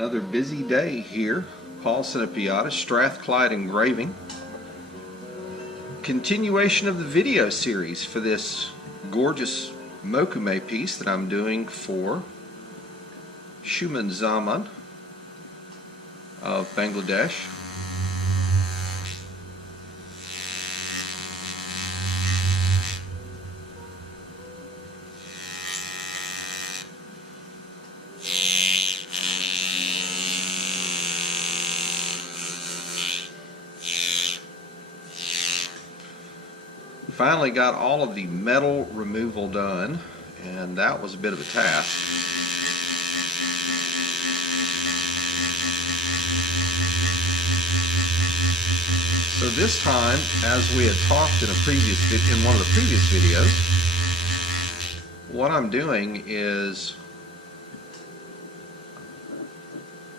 Another busy day here. Paul Sinapiata, Strathclyde Engraving. Continuation of the video series for this gorgeous mokume piece that I'm doing for Shuman Zaman of Bangladesh. Finally got all of the metal removal done, and that was a bit of a task. So this time, as we had talked in one of the previous videos, what I'm doing is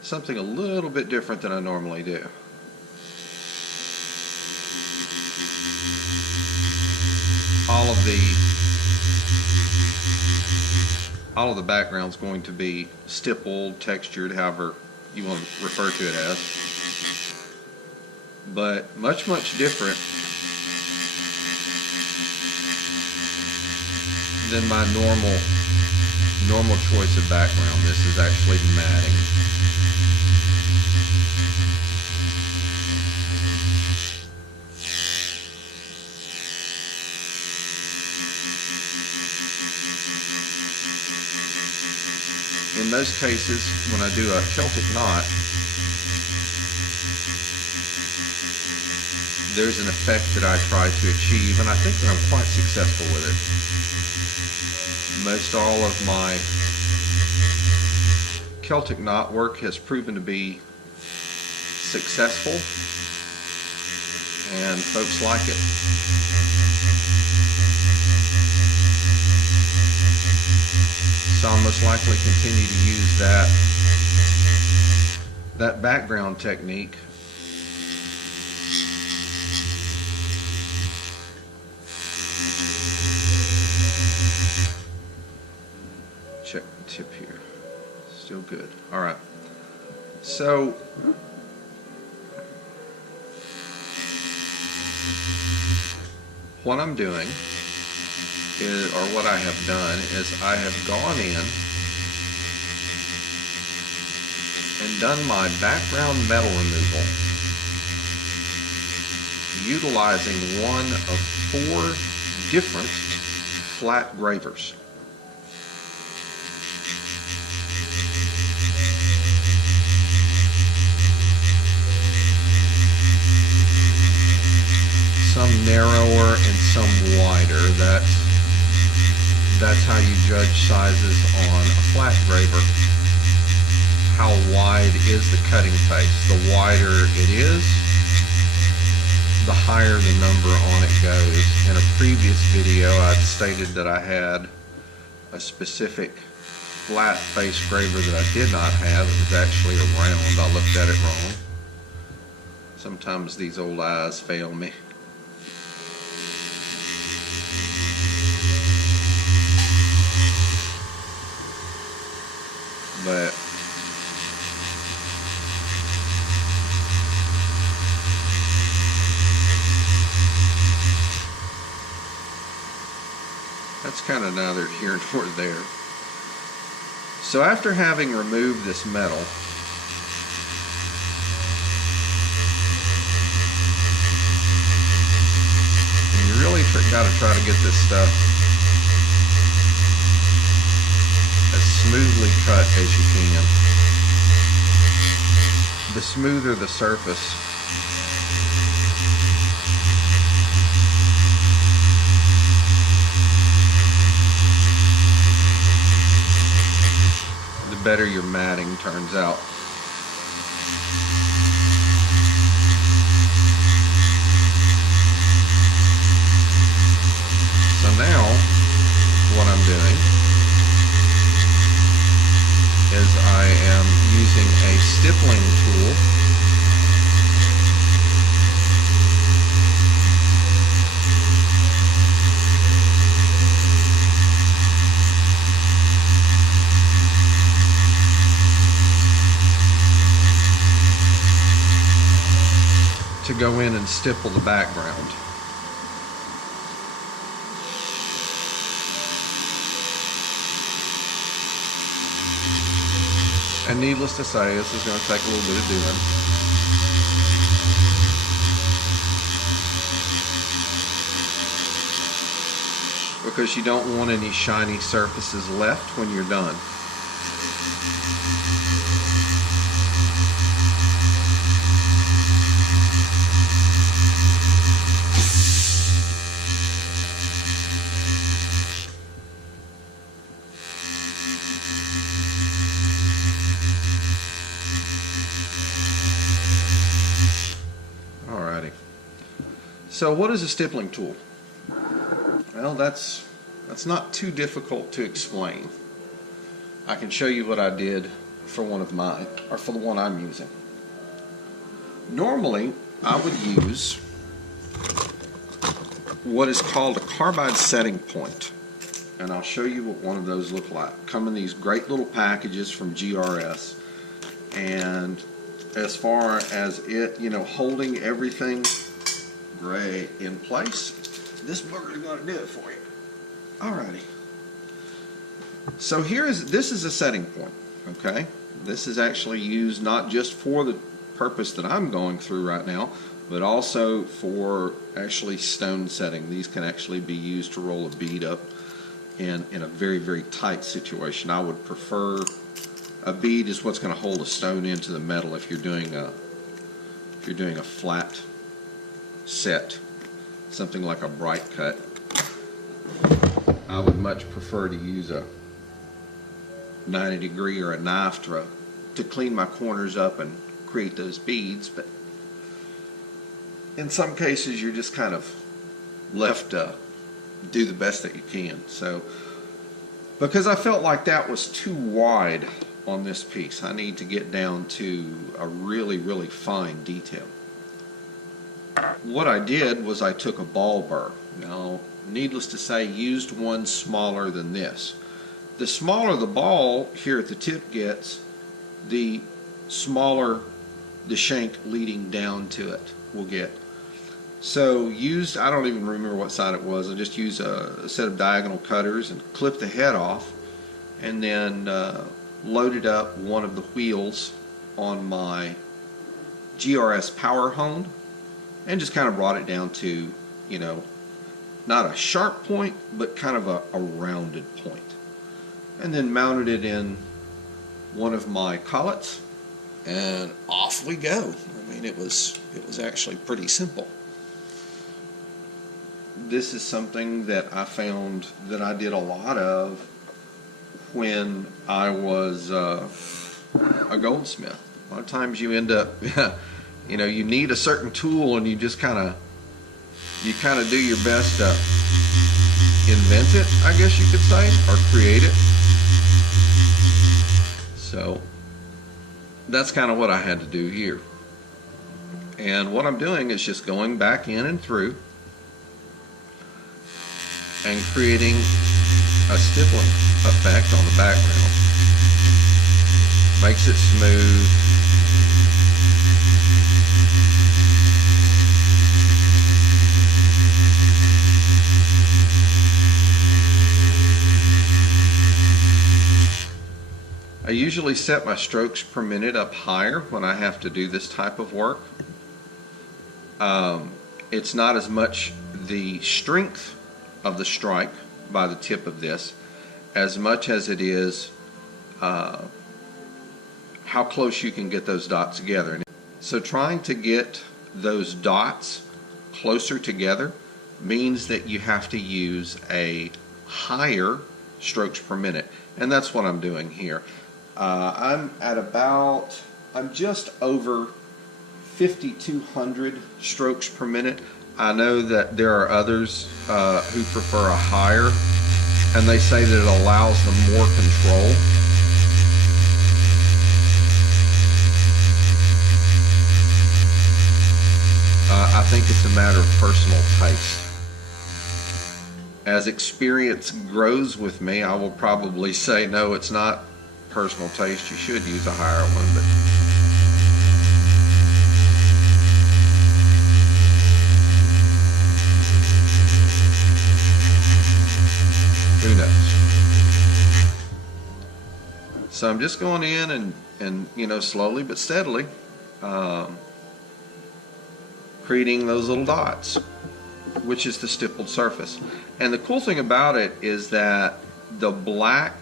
something a little bit different than I normally do. All of the background's going to be stippled, textured, however you want to refer to it as, but much different than my normal choice of background. This is actually matting. In most cases, when I do a Celtic knot, there's an effect that I try to achieve, and I think that I'm quite successful with it. Most all of my Celtic knot work has proven to be successful, and folks like it. So I'll most likely continue to use that background technique check the tip here. Still good. Alright. So what I'm doing is, or what I have done is, I have gone in and done my background metal removal utilizing one of 4 different flat gravers. Some narrower and some wider. That's how you judge sizes on a flat graver. How wide is the cutting face? The wider it is, the higher the number on it goes. In a previous video, I'd stated that I had a specific flat face graver that I did not have. It was actually a round. I looked at it wrong. Sometimes these old eyes fail me. But that's kind of neither here nor there. So after having removed this metal, and you really got to try to get this stuff as smoothly cut as you can. The smoother the surface, the better your matting turns out. So now what I'm doing is I am using a stippling tool go in and stipple the background. And needless to say, this is going to take a little bit of doing. Because you don't want any shiny surfaces left when you're done. Alrighty. So what is a stippling tool? Well, that's not too difficult to explain. I can show you what I did for one of mine, or for the one I'm using. Normally, I would use what is called a carbide setting point. And I'll show you what one of those look like. Come in these great little packages from GRS. And as far as it, holding everything great in place, this booger is going to do it for you. Alrighty. So this is a setting point, okay? This is actually used not just for the purpose that I'm going through right now, but also for actually stone setting. These can actually be used to roll a bead up in a very, very tight situation. I would prefer a bead is what's going to hold a stone into the metal if you're doing a flat set, something like a bright cut. I would much prefer to use a 90-degree or a knife to clean my corners up and create those beads, but in some cases you're just kind of left to do the best that you can. So because I felt like that was too wide on this piece, I need to get down to a really, really fine detail. What I did was I took a ball burr. Now, needless to say, used one smaller than this. The smaller the ball here at the tip gets, the smaller the shank leading down to it will get. So I don't even remember what side it was, I just used a set of diagonal cutters and clipped the head off, and then loaded up one of the wheels on my GRS Power Hone and just kind of brought it down to, not a sharp point, but kind of a rounded point. And then mounted it in one of my collets, and off we go. I mean, it was actually pretty simple. This is something that I found that I did a lot of when I was a goldsmith. A lot of times you end up, you need a certain tool, and you just kind of do your best to invent it, I guess you could say, or create it. So that's kind of what I had to do here. And what I'm doing is just going back in and through and creating a stippling effect on the background. Makes it smooth. I usually set my strokes per minute up higher when I have to do this type of work. It's not as much the strength of the strike by the tip of this as much as it is how close you can get those dots together. So trying to get those dots closer together means that you have to use a higher strokes per minute, and that's what I'm doing here. I'm just over 5,200 strokes per minute. I know that there are others who prefer a higher, and they say that it allows them more control. I think it's a matter of personal taste. As experience grows with me, I will probably say no, it's not personal taste. You should use a higher one, but So I'm just going in and you know, slowly but steadily creating those little dots, which is the stippled surface. And the cool thing about it is that the black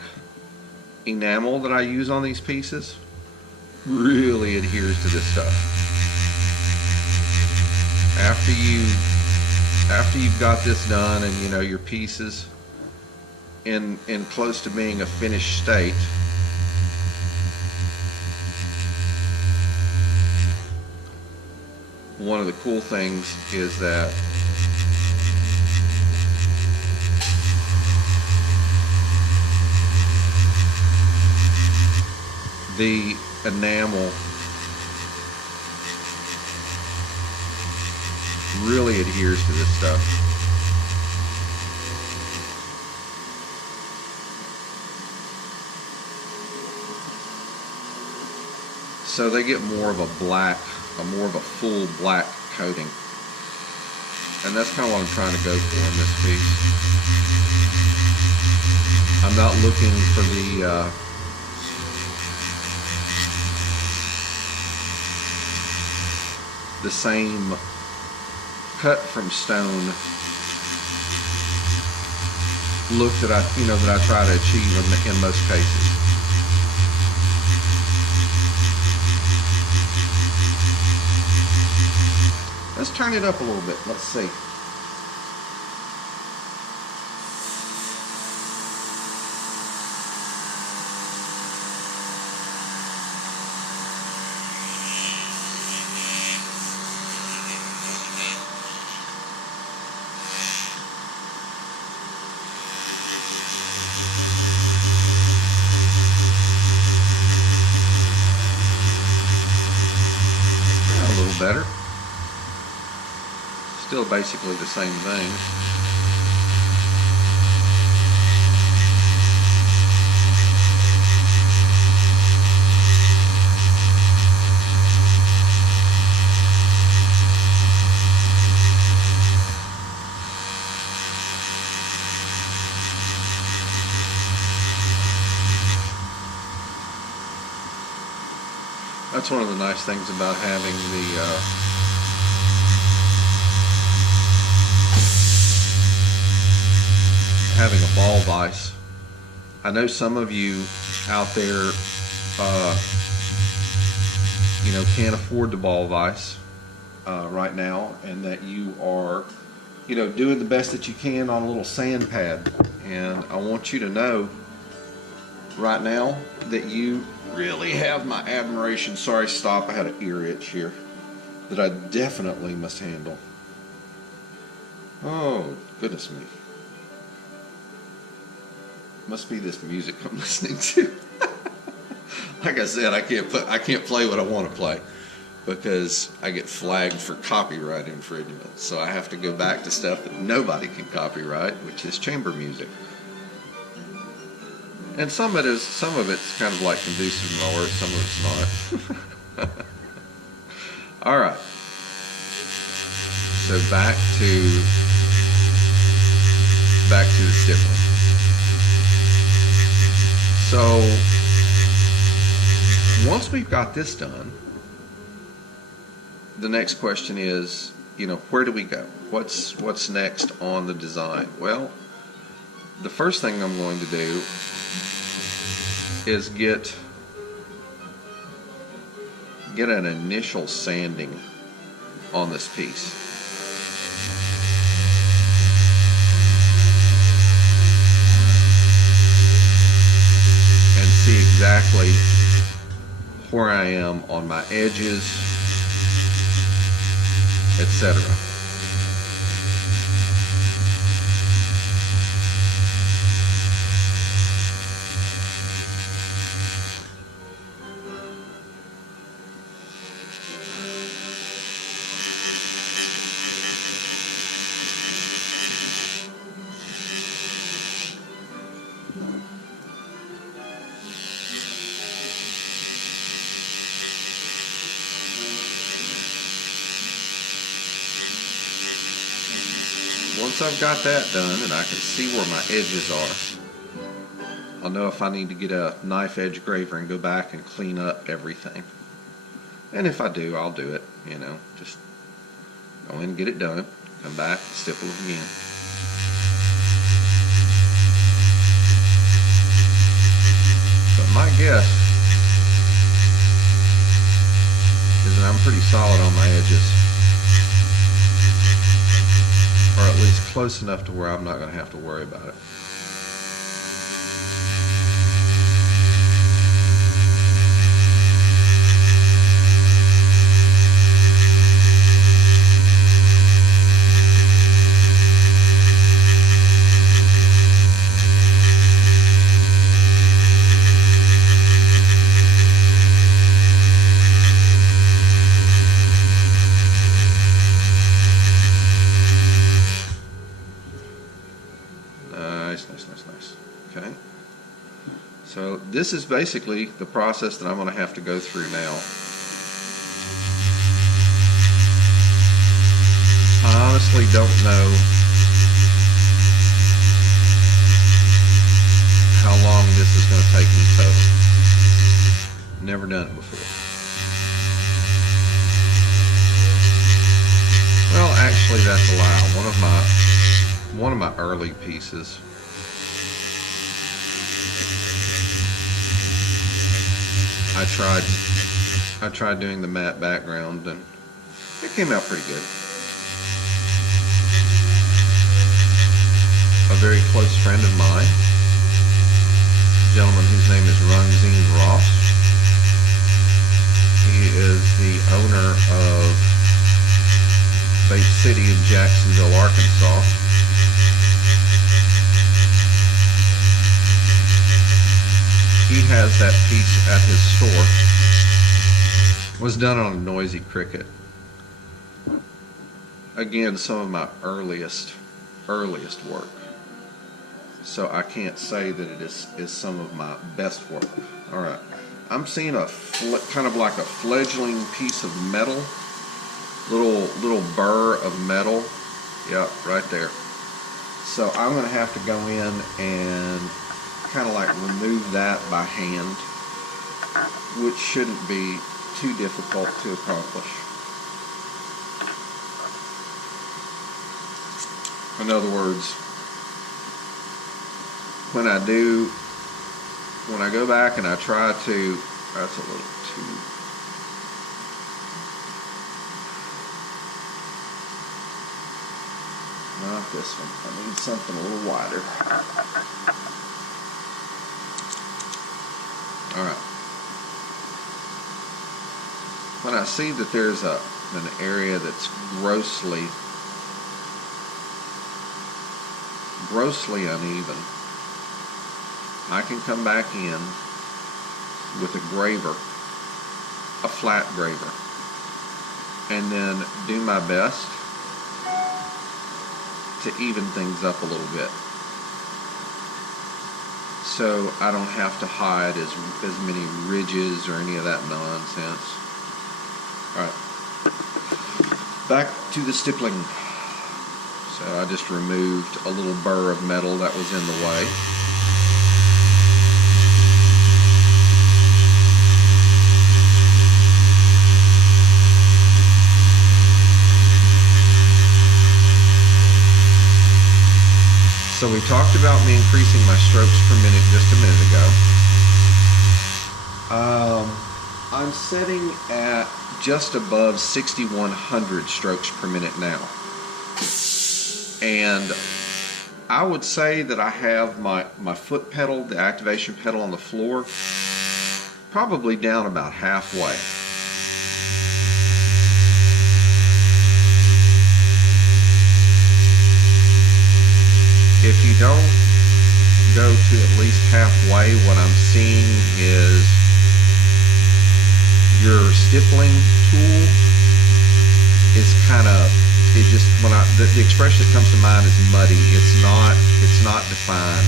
enamel that I use on these pieces really adheres to this stuff. After you've got this done and you know your pieces in close to being a finished state, one of the cool things is that the enamel really adheres to this stuff. So they get more of a black, more of a full black coating. And that's kind of what I'm trying to go for in this piece. I'm not looking for the same cut from stone look that I try to achieve in most cases. Let's turn it up a little bit. Let's see. A little better. Still basically the same thing. That's one of the nice things about having having a ball vise. I know some of you out there, you know, can't afford the ball vise right now, and that you are, you know, doing the best that you can on a little sand pad. And I want you to know right now that you really have my admiration. Sorry, stop. I had an ear itch here that I definitely must handle. Oh, goodness me. Must be this music I'm listening to. Like I said, I can't play what I want to play because I get flagged for copyright infringement. So I have to go back to stuff that nobody can copyright, which is chamber music. And some of it's kind of like conducive mower, some of it's not. All right. So back to the stippling. So once we've got this done, the next question is, you know, where do we go? What's next on the design? Well, the first thing I'm going to do is get an initial sanding on this piece. And see exactly where I am on my edges, etc. Once I've got that done and I can see where my edges are I'll know if I need to get a knife edge graver and go back and clean up everything. And if I do, I'll do it, you know, just go in and get it done, come back, stipple it again. But my guess is that I'm pretty solid on my edges, or at least close enough to where I'm not going to have to worry about it. Nice. Okay. So this is basically the process that I'm going to have to go through now. I honestly don't know how long this is going to take me total. Never done it before. Well, actually, that's a lie. One of my early pieces, I tried doing the matte background, and it came out pretty good. A very close friend of mine, a gentleman whose name is Runzine Ross. He is the owner of the city of Jacksonville, Arkansas. He has that piece at his store. Was done on a Noisy Cricket. Again, some of my earliest work. So I can't say that it is some of my best work. All right, I'm seeing a kind of like a fledgling piece of metal, little burr of metal. Yep, right there. So I'm going to have to go in and kind of like remove that by hand, which shouldn't be too difficult to accomplish. In other words, when I go back and I try to, that's a little too, not this one, I need something a little wider. Alright. When I see that there's an area that's grossly uneven, I can come back in with a graver, a flat graver, and then do my best to even things up a little bit, so I don't have to hide as many ridges or any of that nonsense. Alright, back to the stippling. So I just removed a little burr of metal that was in the way. So we talked about me increasing my strokes per minute just a minute ago. I'm setting at just above 6,100 strokes per minute now. And I would say that I have my foot pedal, the activation pedal on the floor, probably down about halfway. If you don't go to at least halfway, what I'm seeing is your stippling tool is kind of, it just, when the expression that comes to mind is muddy. It's not defined.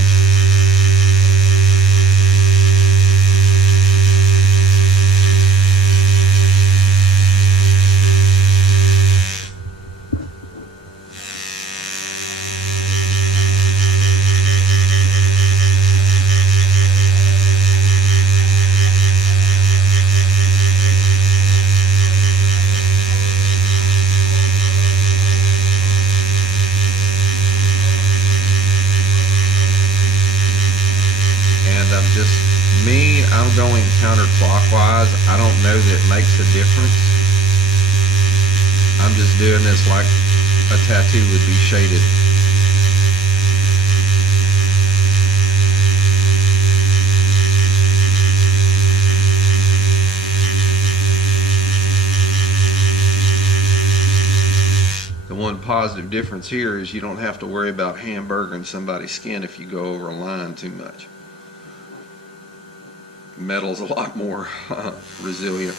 counterclockwise. I don't know that it makes a difference. I'm just doing this like a tattoo would be shaded. The one positive difference here is you don't have to worry about hamburgering somebody's skin if you go over a line too much. Metal's a lot more resilient.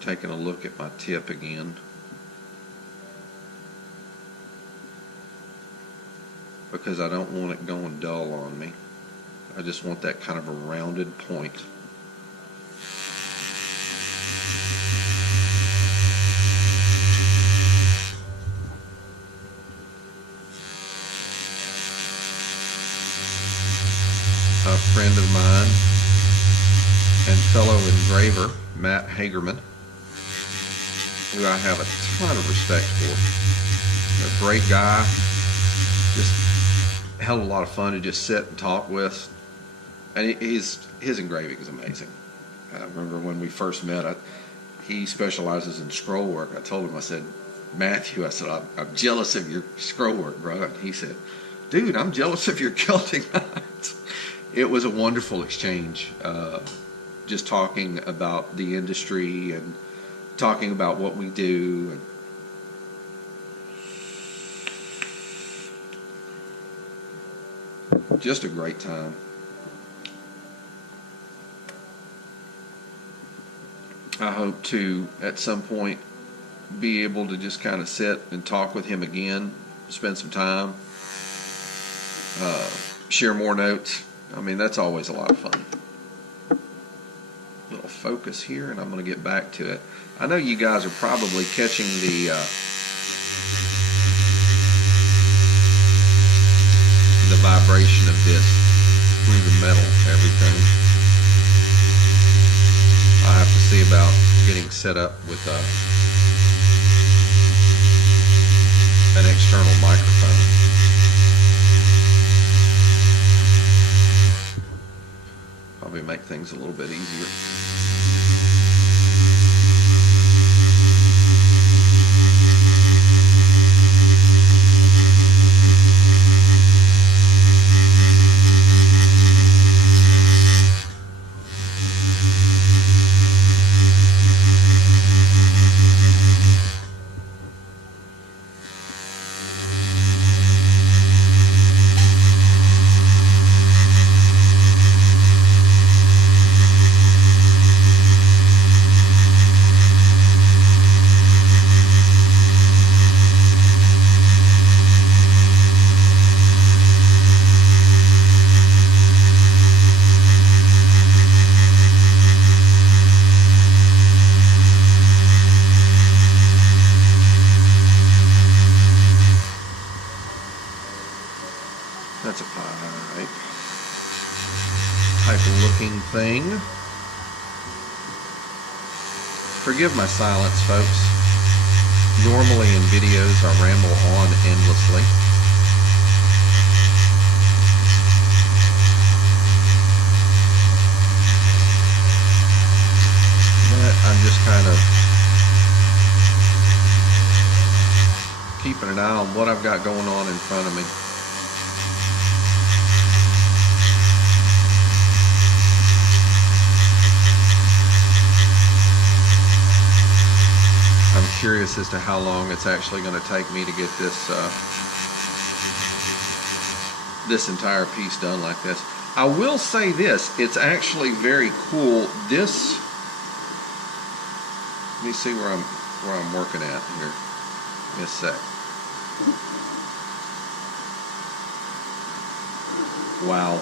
Taking a look at my tip again, because I don't want it going dull on me. I just want that kind of a rounded point. A friend of mine and fellow engraver, Matt Hagerman, who I have a ton of respect for. A great guy, just a hell of a lot of fun to just sit and talk with. And his engraving is amazing. I remember when we first met, he specializes in scroll work. I told him, I said, Matthew, I said, I'm jealous of your scroll work, bro. And he said, dude, I'm jealous of your quilting. It was a wonderful exchange, just talking about the industry and talking about what we do. And just a great time. I hope to, at some point, be able to just kind of sit and talk with him again, spend some time, share more notes. I mean, that's always a lot of fun. Little focus here, and I'm going to get back to it. I know you guys are probably catching the vibration of this through the metal, everything. I have to see about getting set up with an external microphone. Probably make things a little bit easier. That's a pipe type looking thing. Forgive my silence, folks. Normally in videos I ramble on endlessly. But I'm just kind of keeping an eye on what I've got going on in front of me. I'm curious as to how long it's actually going to take me to get this this entire piece done like this. I will say this, it's actually very cool. This, let me see where I'm working at here. Give me a sec. Wow.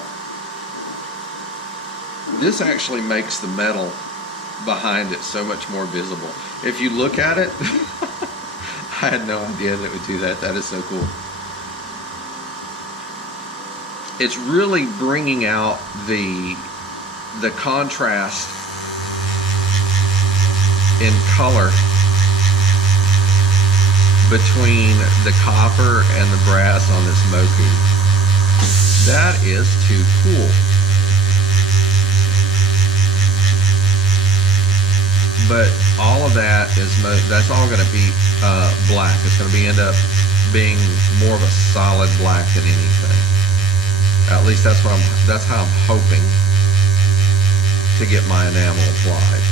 This actually makes the metal behind it so much more visible. If you look at it, I had no idea that it would do that. That is so cool. It's really bringing out the contrast in color between the copper and the brass on this Moku. That is too cool. But all of that that's all going to be black. It's going to end up being more of a solid black than anything. At least that's how I'm hoping to get my enamel applied.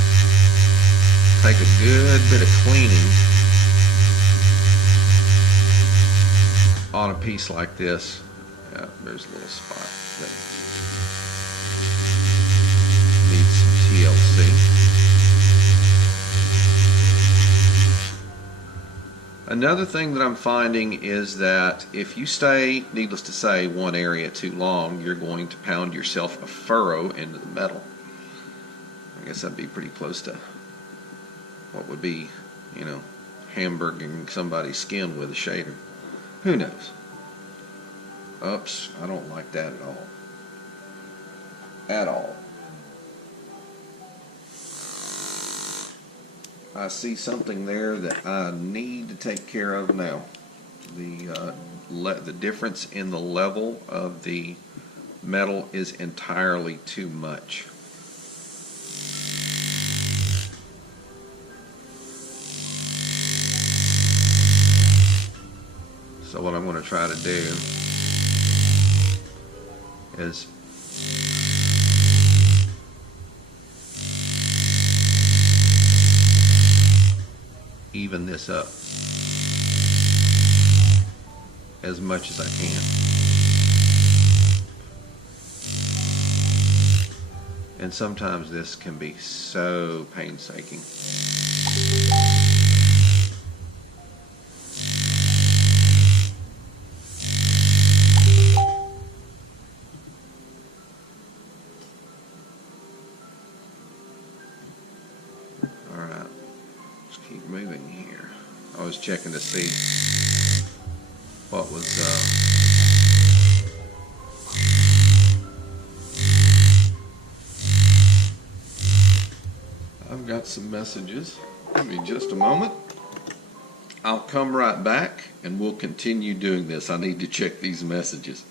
Take a good bit of cleaning on a piece like this. Yeah, there's a little spot that needs some TLC. Another thing that I'm finding is that if you stay, needless to say, one area too long, you're going to pound yourself a furrow into the metal. I guess that'd be pretty close to what would be, you know, hamburging somebody's skin with a shader. Who knows? Oops, I don't like that at all. At all. I see something there that I need to take care of now. The difference in the level of the metal is entirely too much. So what I'm going to try to do is even this up as much as I can. And sometimes this can be so painstaking. Alright, let's keep moving here. I was checking to see what was I've got some messages. Give me just a moment. I'll come right back and we'll continue doing this. I need to check these messages.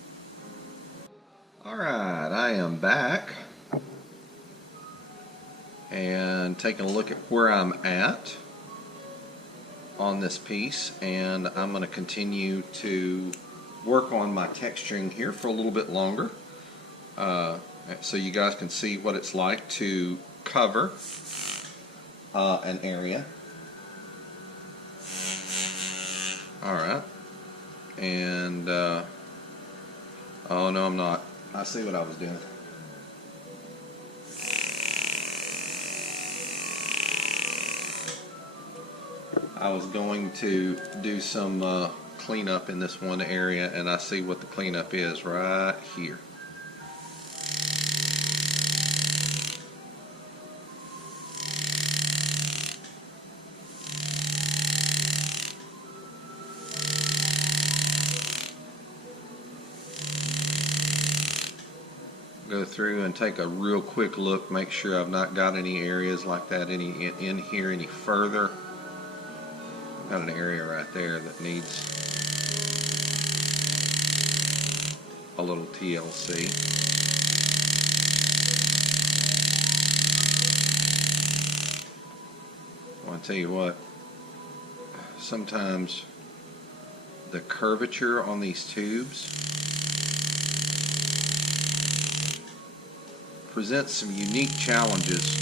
Alright, I am back and taking a look at where I'm at on this piece, and I'm going to continue to work on my texturing here for a little bit longer so you guys can see what it's like to cover an area. Alright, and oh no, I'm not. I see what I was doing. I was going to do some cleanup in this one area, and I see what the cleanup is right here. Go through and take a real quick look, make sure I've not got any areas like that in here any further. Got an area right there that needs a little TLC. Well, I tell you what, sometimes the curvature on these tubes presents some unique challenges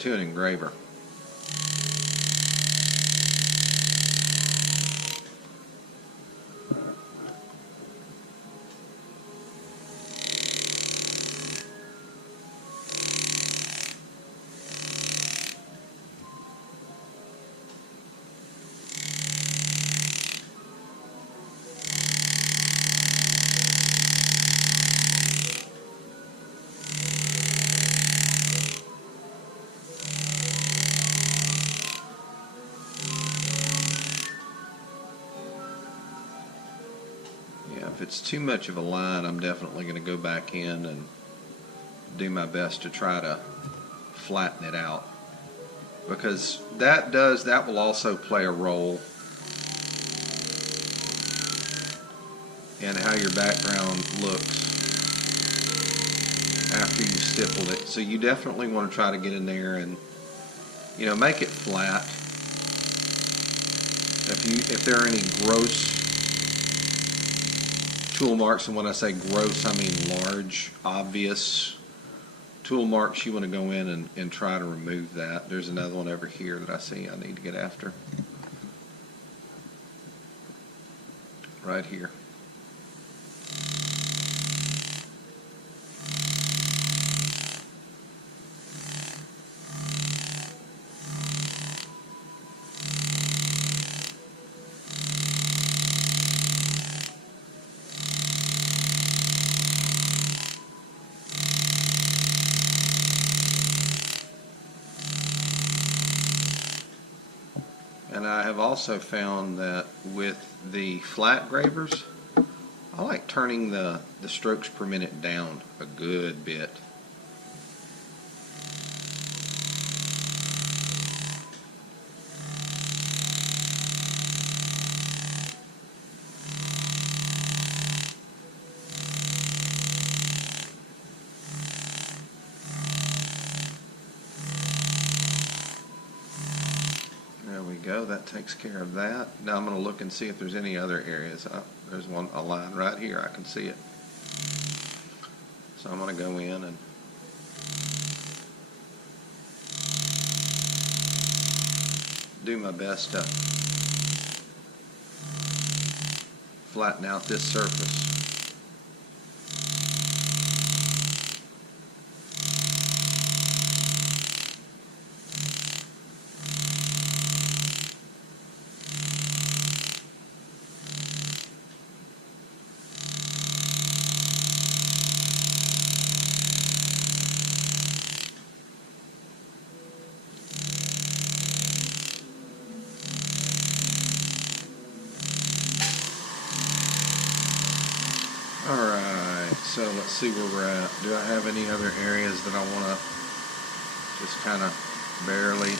to an engraver. Yeah, if it's too much of a line, I'm definitely going to go back in and do my best to try to flatten it out, because that will also play a role in how your background looks after you've stippled it. So you definitely want to try to get in there and, you know, make it flat. If there are any gross tool marks, and when I say gross, I mean large, obvious tool marks, you want to go in and try to remove that. There's another one over here that I see I need to get after. Right here. And I have also found that with the flat gravers, I like turning the strokes per minute down a good bit. There we go, that takes care of that. Now I'm going to look and see if there's any other areas. There's a line right here, I can see it. So I'm going to go in and do my best to flatten out this surface. Alright, so let's see where we're at. Do I have any other areas that I want to just kind of barely?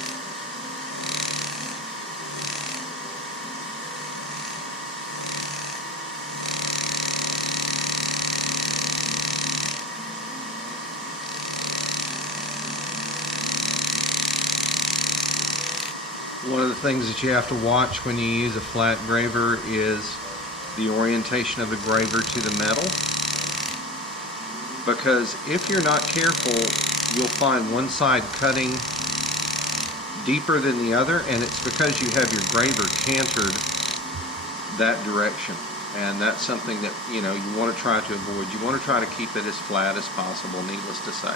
One of the things that you have to watch when you use a flat graver is the orientation of the graver to the metal, because if you're not careful, you'll find one side cutting deeper than the other, and it's because you have your graver cantered that direction, and that's something that, you know, you want to try to avoid. You want to try to keep it as flat as possible, needless to say.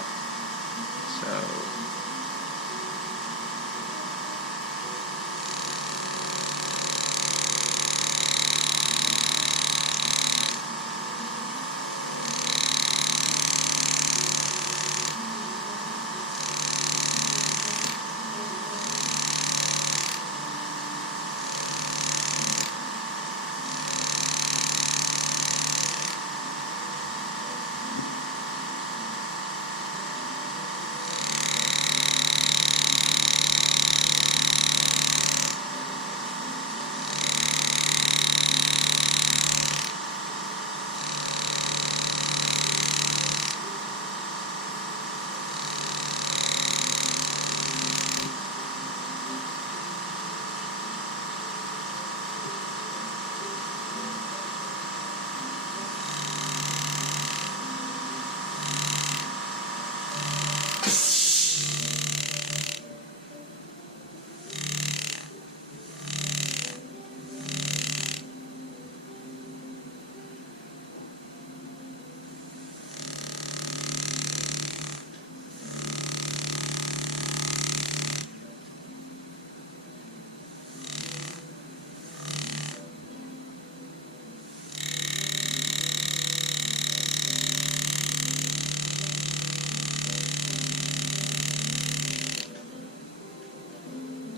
So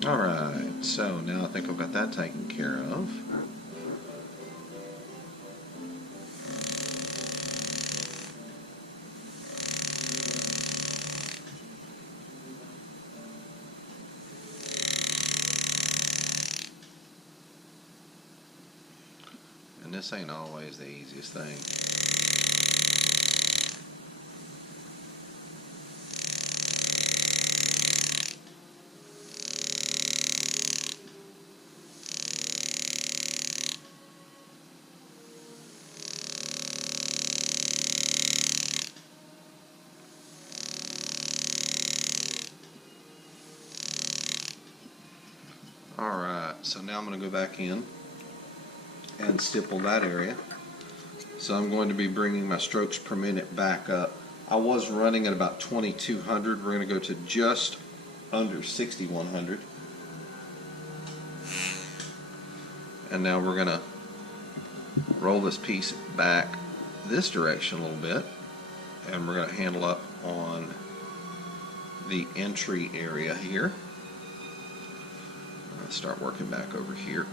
alright, so now I think I've got that taken care of. this ain't always the easiest thing. Alright, so now I'm going to go back in and stipple that area. So I'm going to be bringing my strokes per minute back up. I was running at about 2200. We're going to go to just under 6100. And now we're going to roll this piece back this direction a little bit, and we're going to handle up on the entry area here. Let's start working back over here.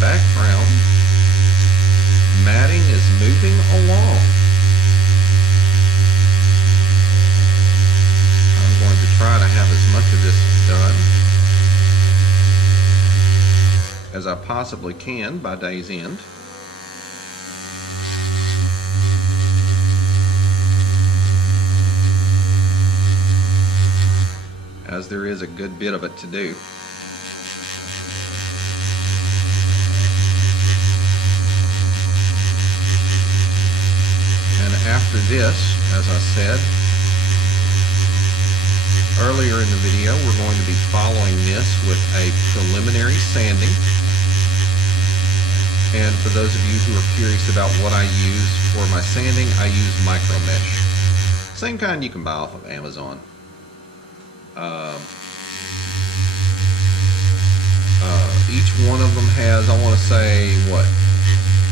Background matting is moving along. I'm going to try to have as much of this done as I possibly can by day's end. As there is a good bit of it to do. After this, as I said earlier in the video, we're going to be following this with a preliminary sanding. And for those of you who are curious about what I use for my sanding, I use micro mesh. Same kind you can buy off of Amazon. Each one of them has, I want to say, what,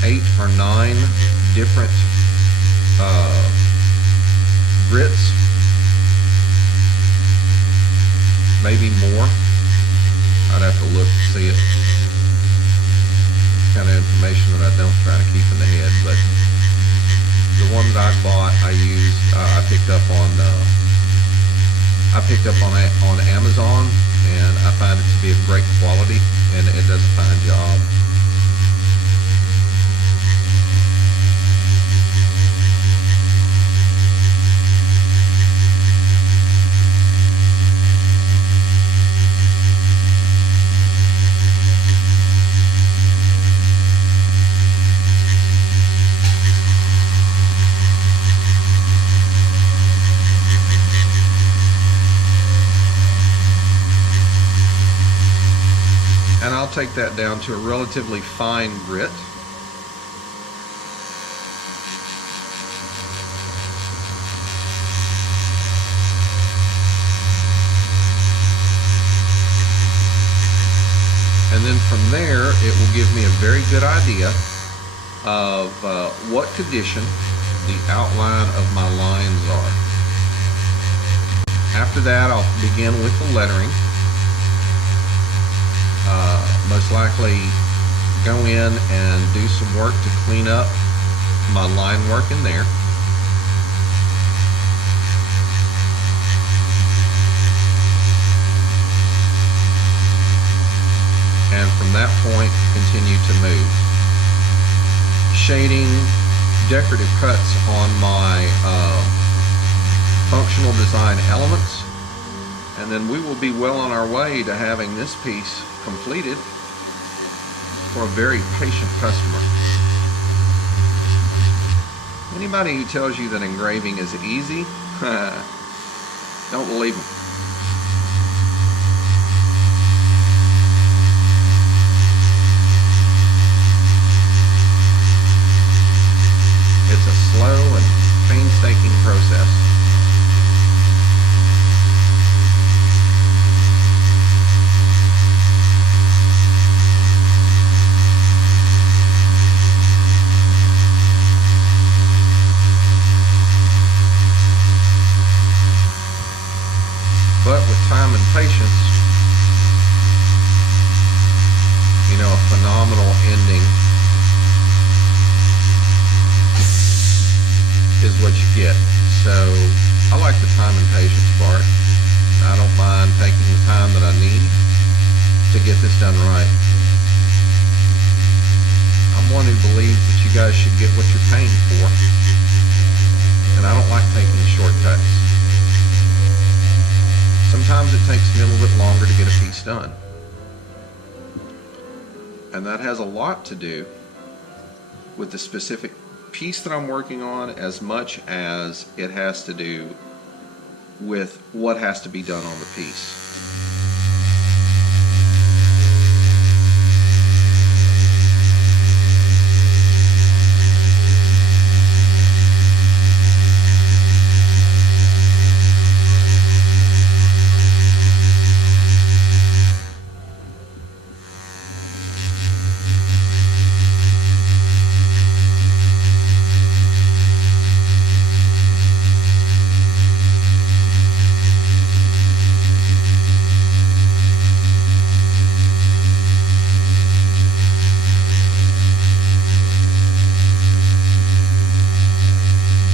8 or 9 different grits, maybe more. I'd have to look to see it. Kind of information that I don't try to keep in the head, but the one that I bought, I used, I picked up on Amazon, and I find it to be of great quality, and it does a fine job. And I'll take that down to a relatively fine grit. And then from there, it will give me a very good idea of what condition the outline of my lines are. After that, I'll begin with the lettering. Most likely go in and do some work to clean up my line work in there. And from that point, continue to move. Shading, decorative cuts on my functional design elements, and then we will be well on our way to having this piece completed. for a very patient customer. Anybody who tells you that engraving is easy, don't believe them. It's a slow and painstaking process. But with time and patience, you know, a phenomenal ending is what you get. So I like the time and patience part. I don't mind taking the time that I need to get this done right. I'm one who believes that you guys should get what you're paying for, and I don't like taking shortcuts. Sometimes it takes me a little bit longer to get a piece done. And that has a lot to do with the specific piece that I'm working on as much as it has to do with what has to be done on the piece.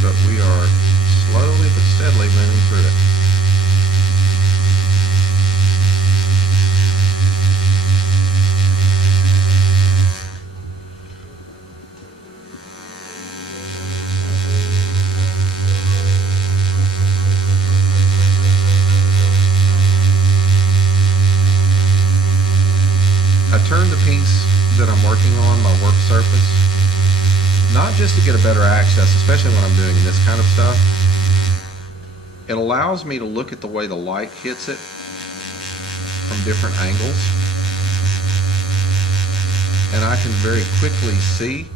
But we are slowly but steadily moving through it. I turned the piece that I'm working on, my work surface, not just to get a better access, especially when I'm doing this kind of stuff. It allows me to look at the way the light hits it from different angles, and I can very quickly see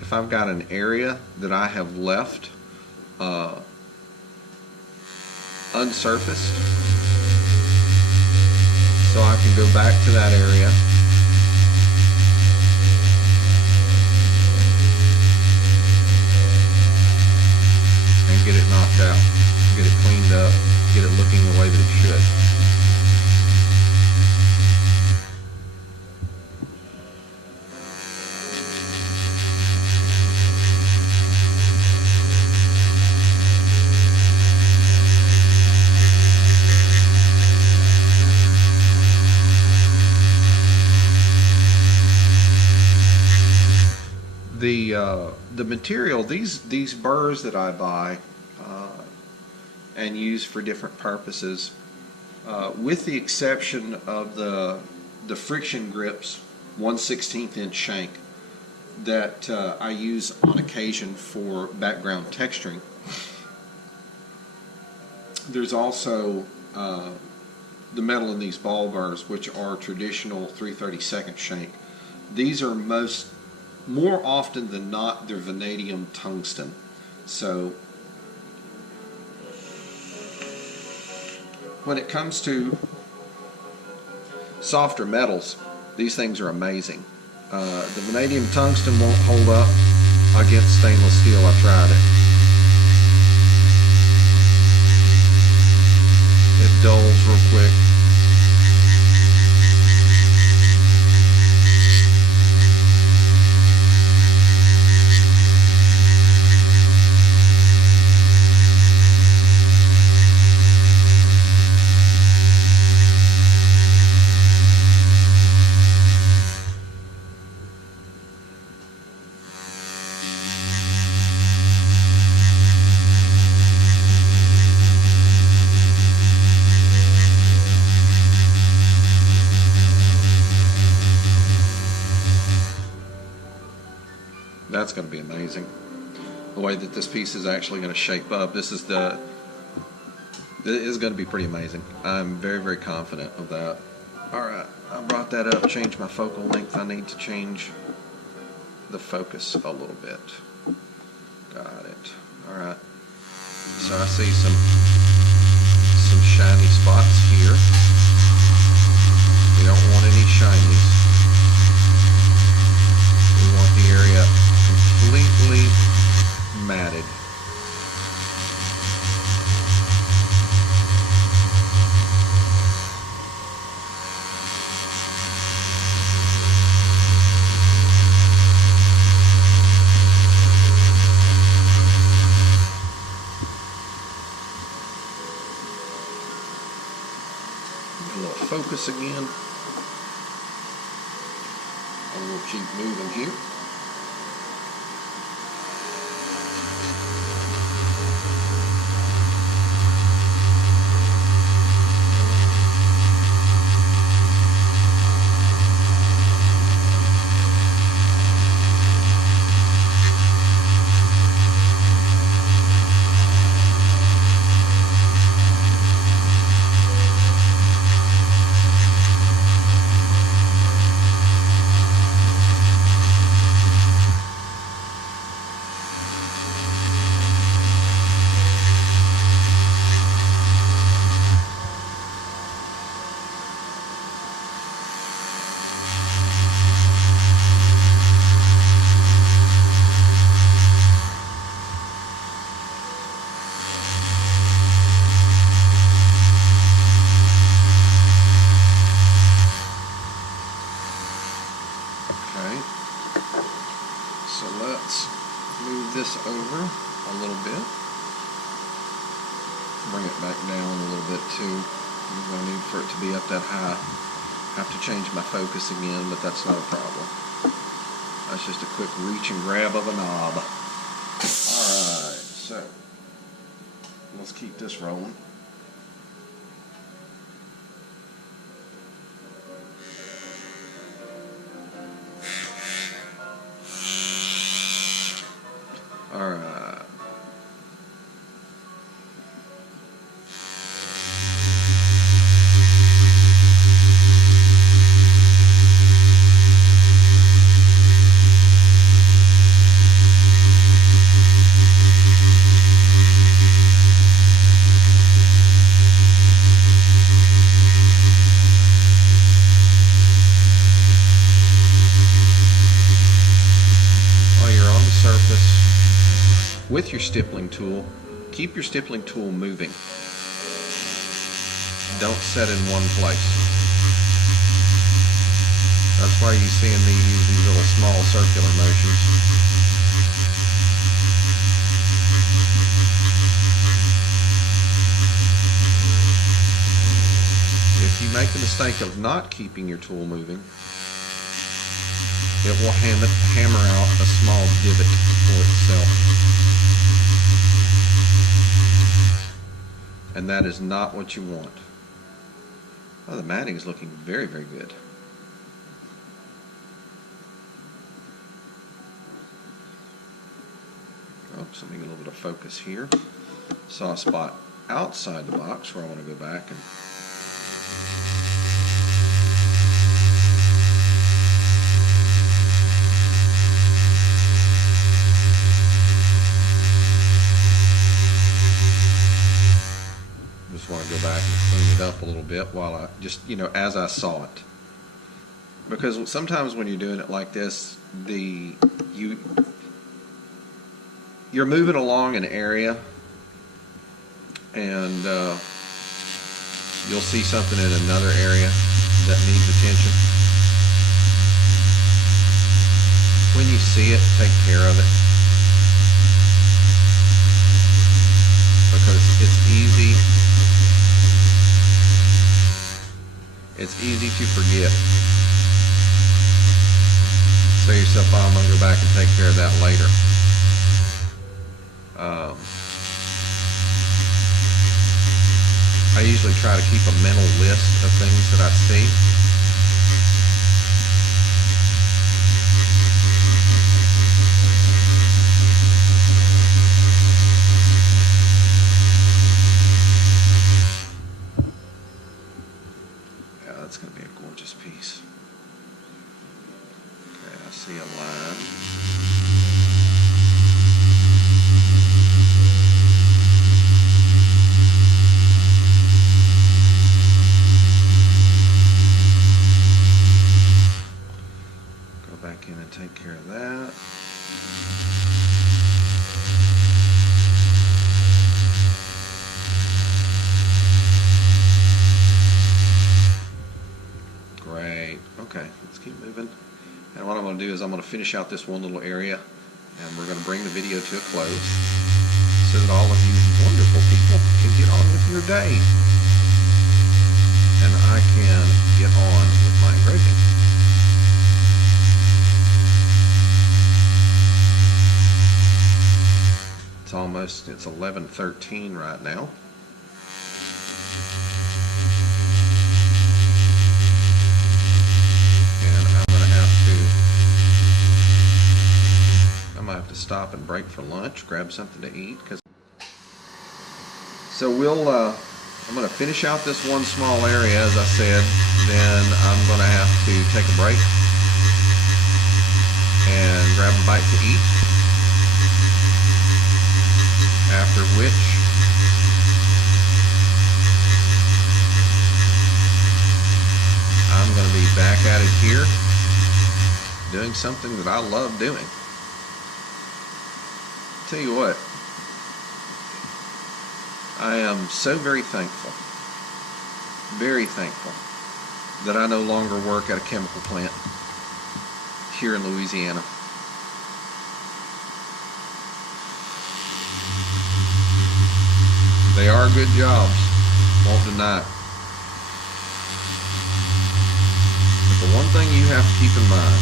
if I've got an area that I have left unsurfaced, so I can go back to that area and get it knocked out, get it cleaned up, get it looking the way that it should. The material, these burrs that I buy and use for different purposes, with the exception of the friction grips 1/16 inch shank that I use on occasion for background texturing. There's also the metal in these ball burrs, which are traditional 3/32 shank. These are more often than not, they're vanadium tungsten. So when it comes to softer metals, these things are amazing. The vanadium tungsten won't hold up against stainless steel. I tried it. It dulls real quick. That's going to be amazing. The way that this piece is actually going to shape up. This is going to be pretty amazing. I'm very, very confident of that. Alright, I brought that up, changed my focal length. I need to change the focus a little bit. Got it. Alright. So I see some shiny spots here. We don't want any shinies. We want the area completely matted. A little focus again. And we'll keep moving here. So let's move this over a little bit. Bring it back down a little bit too. I'm going to need for it to be up that high. Have to change my focus again, but that's not a problem. That's just a quick reach and grab of a knob. Alright, so let's keep this rolling. Alright. While you're on the surface, with your stippling tool, keep your stippling tool moving. Don't set in one place. That's why you see in these little small circular motions. If you make the mistake of not keeping your tool moving, it will hammer out a small divot for itself. And that is not what you want. Oh, the matting is looking very, very good. Oops, let me get a little bit of focus here. Saw a spot outside the box where I want to go back and want to go back and clean it up a little bit while I just, as I saw it. Because sometimes when you're doing it like this, you're moving along an area and you'll see something in another area that needs attention. When you see it, take care of it. Because it's easy to forget. Say to yourself, oh, I'm going to go back and take care of that later. I usually try to keep a mental list of things that I see. of that. Great. Okay, let's keep moving. And what I'm going to do is I'm going to finish out this one little area, and we're going to bring the video to a close so that all of you wonderful people can get on with your day. And I can get on with my engraving. It's 11:13 right now. And I'm going to have to stop and break for lunch, grab something to eat. So I'm going to finish out this one small area, as I said, then I'm going to have to take a break and grab a bite to eat, after which I'm going to be back at it here doing something that I love doing. Tell you what, I am so very thankful that I no longer work at a chemical plant here in Louisiana. They are good jobs, won't deny it. But the one thing you have to keep in mind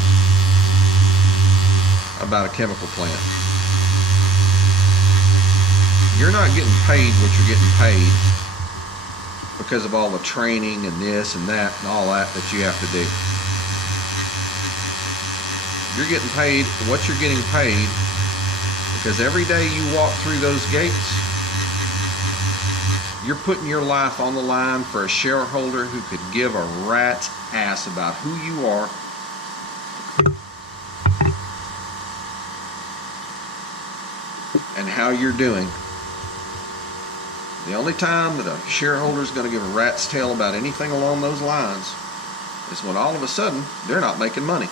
about a chemical plant, you're not getting paid what you're getting paid because of all the training and this and that and all that you have to do. You're getting paid what you're getting paid because every day you walk through those gates, you're putting your life on the line for a shareholder who could give a rat's ass about who you are and how you're doing. The only time that a shareholder is going to give a rat's tail about anything along those lines is when all of a sudden they're not making money.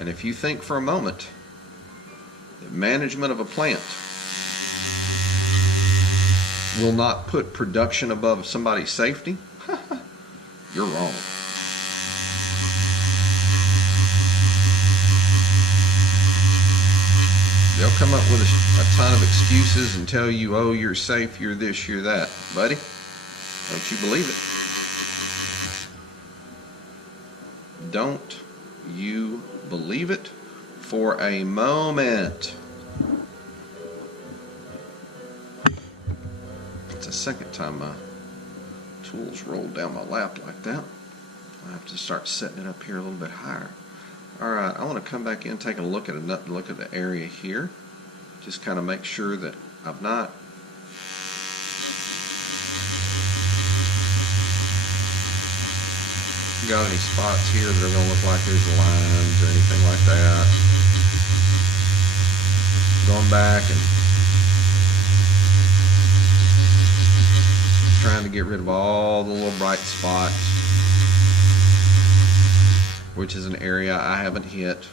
And if you think for a moment that management of a plant will not put production above somebody's safety, you're wrong. They'll come up with a ton of excuses and tell you, oh, you're safe, you're this, you're that. Buddy, don't you believe it? Don't you believe it for a moment. It's the second time my tools rolled down my lap like that. I have to start setting it up here a little bit higher. Alright, I want to come back in, take a look at the area here. Just kind of make sure that I've not got any spots here that are going to look like there's lines or anything like that. Going back and trying to get rid of all the little bright spots, which is an area I haven't hit.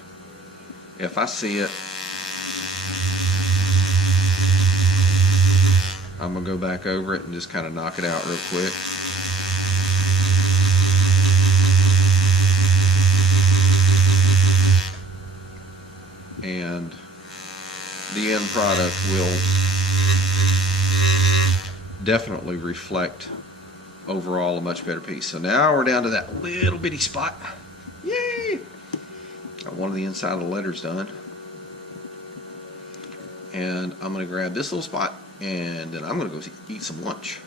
If I see it, I'm going to go back over it and just kind of knock it out real quick. And the end product will definitely reflect overall a much better piece. So now we're down to that little bitty spot. Yay! Got one of the inside of the letters done. And I'm going to grab this little spot and then I'm going to go eat some lunch.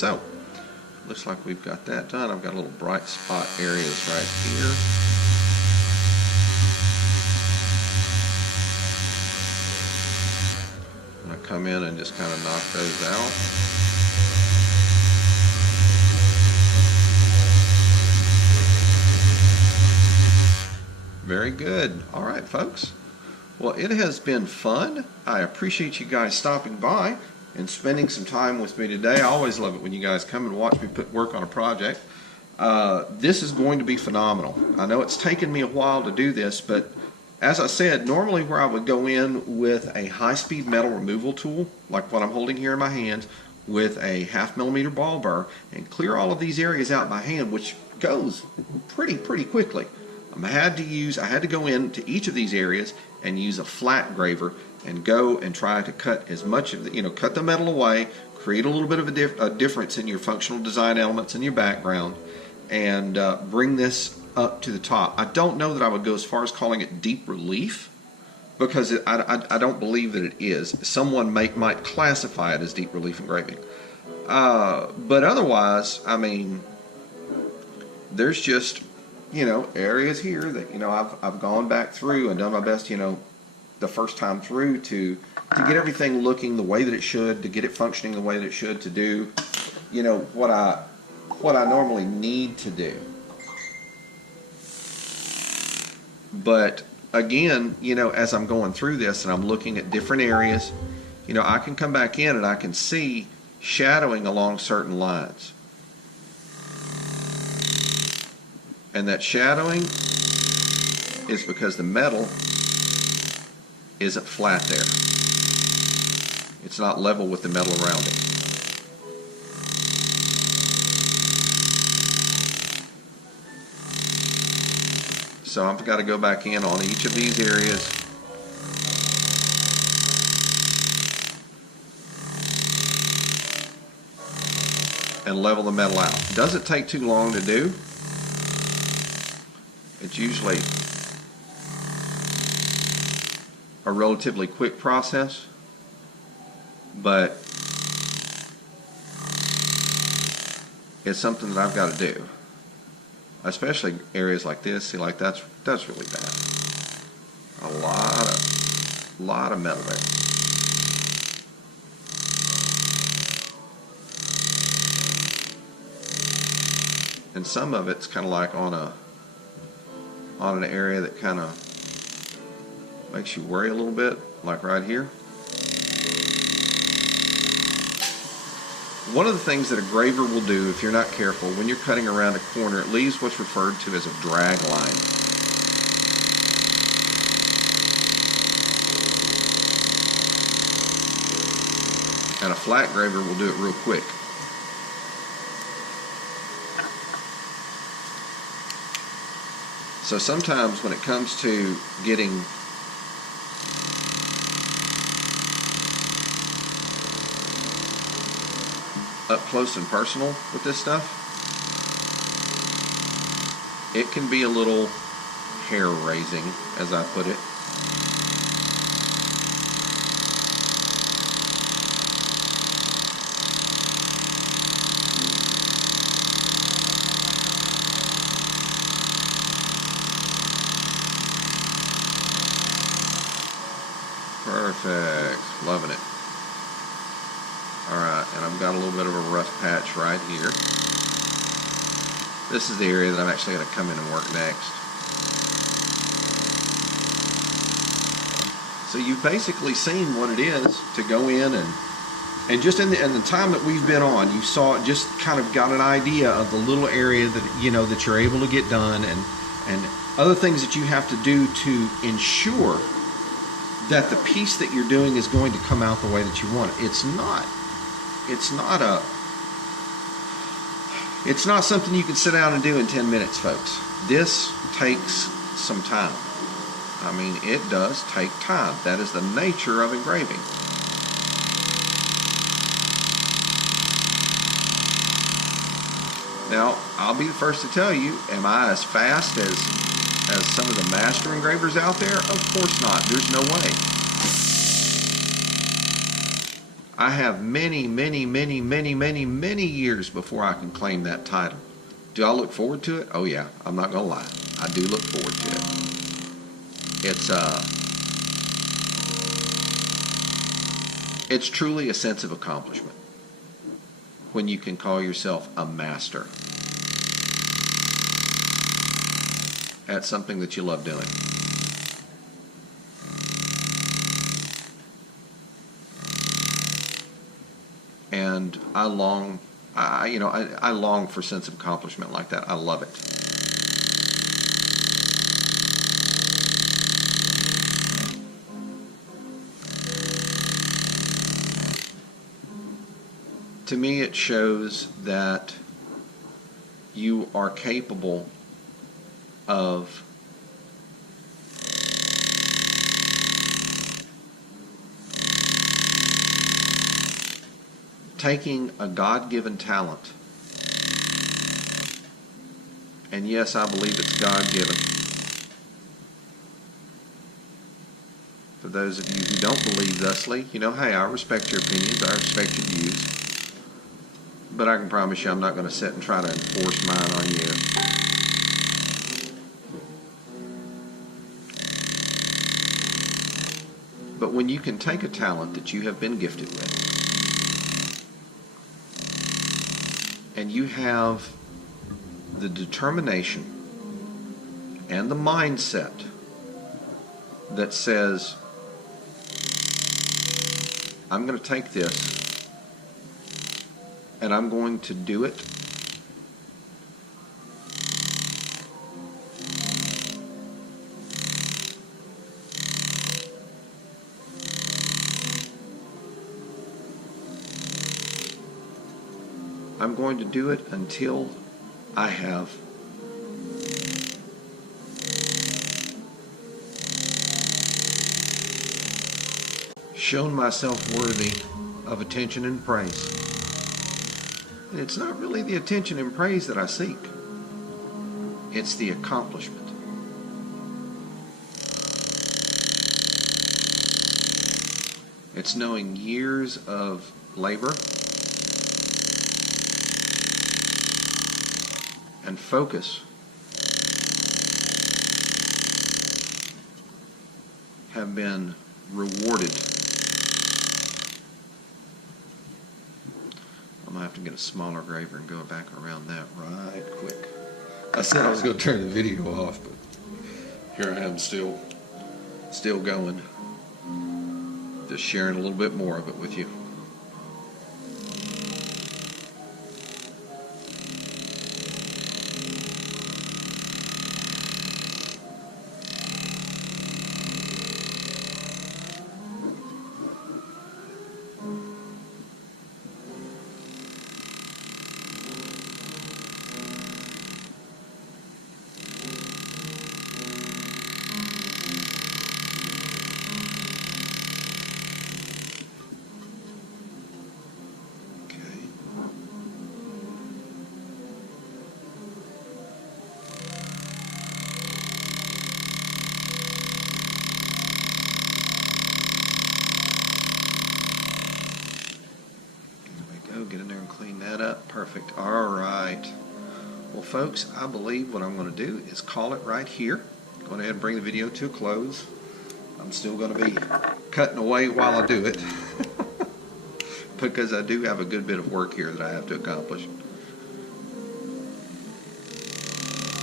So, looks like we've got that done. I've got little bright spot areas right here. I'm going to come in and just kind of knock those out. Very good. All right, folks. Well, it has been fun. I appreciate you guys stopping by and spending some time with me today. I always love it when you guys come and watch me work on a project. This is going to be phenomenal. I know it's taken me a while to do this, but as I said, normally where I would go in with a high-speed metal removal tool, like what I'm holding here in my hand, with a 1/2 millimeter ball burr, and clear all of these areas out by hand, which goes pretty quickly. I had to go into each of these areas and use a flat graver and go and try to cut as much of the, cut the metal away, create a little bit of a difference in your functional design elements in your background, and bring this up to the top. I don't know that I would go as far as calling it deep relief, because I don't believe that it is. Someone might classify it as deep relief engraving. But otherwise, I mean, there's just, areas here that, I've gone back through and done my best, the first time through to get everything looking the way that it should, to get it functioning the way that it should, to do, what I normally need to do. But again, as I'm going through this and I'm looking at different areas, I can come back in and I can see shadowing along certain lines. And that shadowing is because the metal isn't flat there. It's not level with the metal around it. So I've got to go back in on each of these areas and level the metal out. Doesn't take too long to do. It's usually a relatively quick process, but it's something that I've got to do. Especially areas like this. See, like that's really bad. A lot of metal there. And some of it's kind of like on an area that kind of makes you worry a little bit, like right here. One of the things that a graver will do, if you're not careful, when you're cutting around a corner, it leaves what's referred to as a drag line. And a flat graver will do it real quick. So sometimes when it comes to getting up close and personal with this stuff, it can be a little hair-raising, as I put it. Perfect. Loving it. Alright, and I've got a little bit of a rough patch right here. This is the area that I'm actually going to come in and work next. So you've basically seen what it is to go in and just in the time that we've been on, you saw, just kind of got an idea of the little area that, that you're able to get done, and other things that you have to do to ensure that the piece that you're doing is going to come out the way that you want it. It's not something you can sit down and do in 10 minutes, folks. This takes some time. I mean, it does take time. That is the nature of engraving. Now, I'll be the first to tell you, am I as fast as some of the master engravers out there? Of course not. There's no way. I have many, many, many, many, many, many years before I can claim that title. Do I look forward to it? Oh yeah, I'm not gonna lie. I do look forward to it. It's truly a sense of accomplishment when you can call yourself a master at something that you love doing. And I long for a sense of accomplishment like that. I love it. To me, it shows that you are capable of taking a God-given talent, and yes, I believe it's God-given. For those of you who don't believe thusly, hey, I respect your opinions, I respect your views, but I can promise you I'm not going to sit and try to enforce mine on you. But when you can take a talent that you have been gifted with, and you have the determination and the mindset that says, I'm going to take this and I'm going to do it, I'm going to do it until I have shown myself worthy of attention and praise. And it's not really the attention and praise that I seek. It's the accomplishment. It's knowing years of labor and focus have been rewarded. I'm going to have to get a smaller graver and go back around that right quick. I said I was going to turn the video off, but here I am still going. Just sharing a little bit more of it with you. Get in there and clean that up. Perfect. All right. Well, folks, I believe what I'm going to do is call it right here. Go ahead and bring the video to a close. I'm still going to be cutting away while I do it because I do have a good bit of work here that I have to accomplish.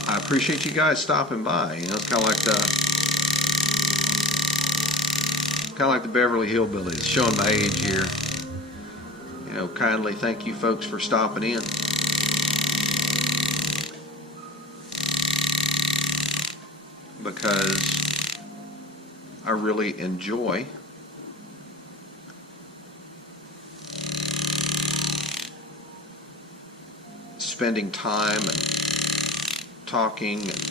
I appreciate you guys stopping by. It's kind of like the Beverly Hillbillies, showing my age here. Kindly thank you folks for stopping in. Because I really enjoy spending time and talking and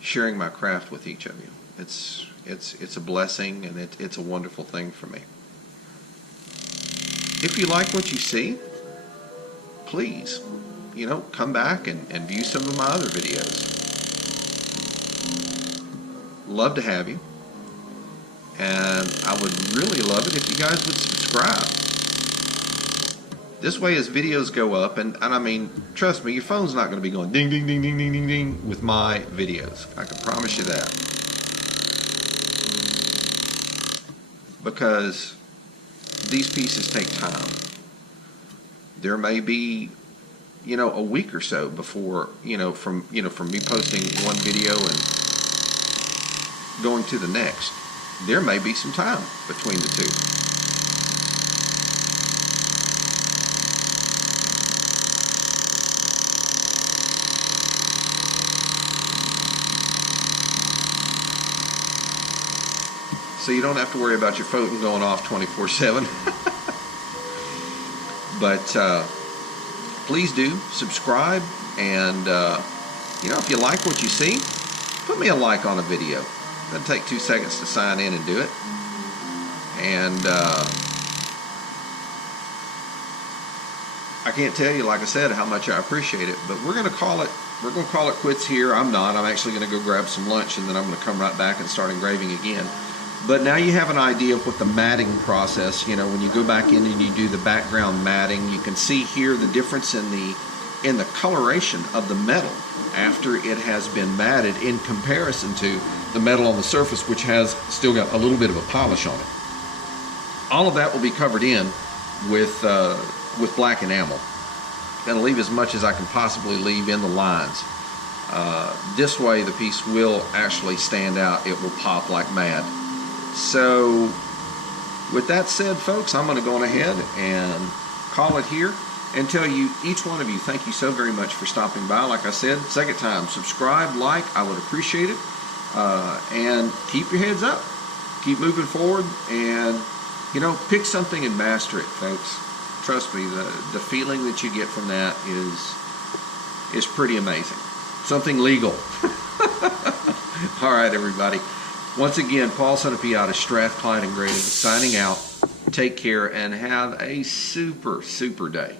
sharing my craft with each of you. It's a blessing, and it's a wonderful thing for me. If you like what you see, please, come back and view some of my other videos. Love to have you. And I would really love it if you guys would subscribe. This way as videos go up, and I mean, trust me, your phone's not going to be going ding, ding, ding, ding, ding, ding, ding with my videos. I can promise you that. Because these pieces take time. There may be, you know, a week or so before, from me posting one video and going to the next. There may be some time between the two. So you don't have to worry about your phone going off 24/7. But please do subscribe, and if you like what you see, put me a like on a video. It doesn't take 2 seconds to sign in and do it. And I can't tell you, like I said, how much I appreciate it. But we're going to call it quits here. I'm actually going to go grab some lunch, and then I'm going to come right back and start engraving again. But now you have an idea of what the matting process, when you go back in and you do the background matting, you can see here the difference in the coloration of the metal after it has been matted in comparison to the metal on the surface, which has still got a little bit of a polish on it. All of that will be covered in with black enamel. Going to leave as much as I can possibly leave in the lines. This way the piece will actually stand out. It will pop like mad. So with that said, folks, I'm going to go on ahead and call it here and tell you, each one of you, thank you so very much for stopping by. Like I said, second time, subscribe, like, I would appreciate it. And keep your heads up. Keep moving forward, and pick something and master it, folks. Trust me, the feeling that you get from that is pretty amazing. Something legal. All right, everybody. Once again, Paul Sunapee out of Strathclyde Engraving signing out. Take care and have a super, super day.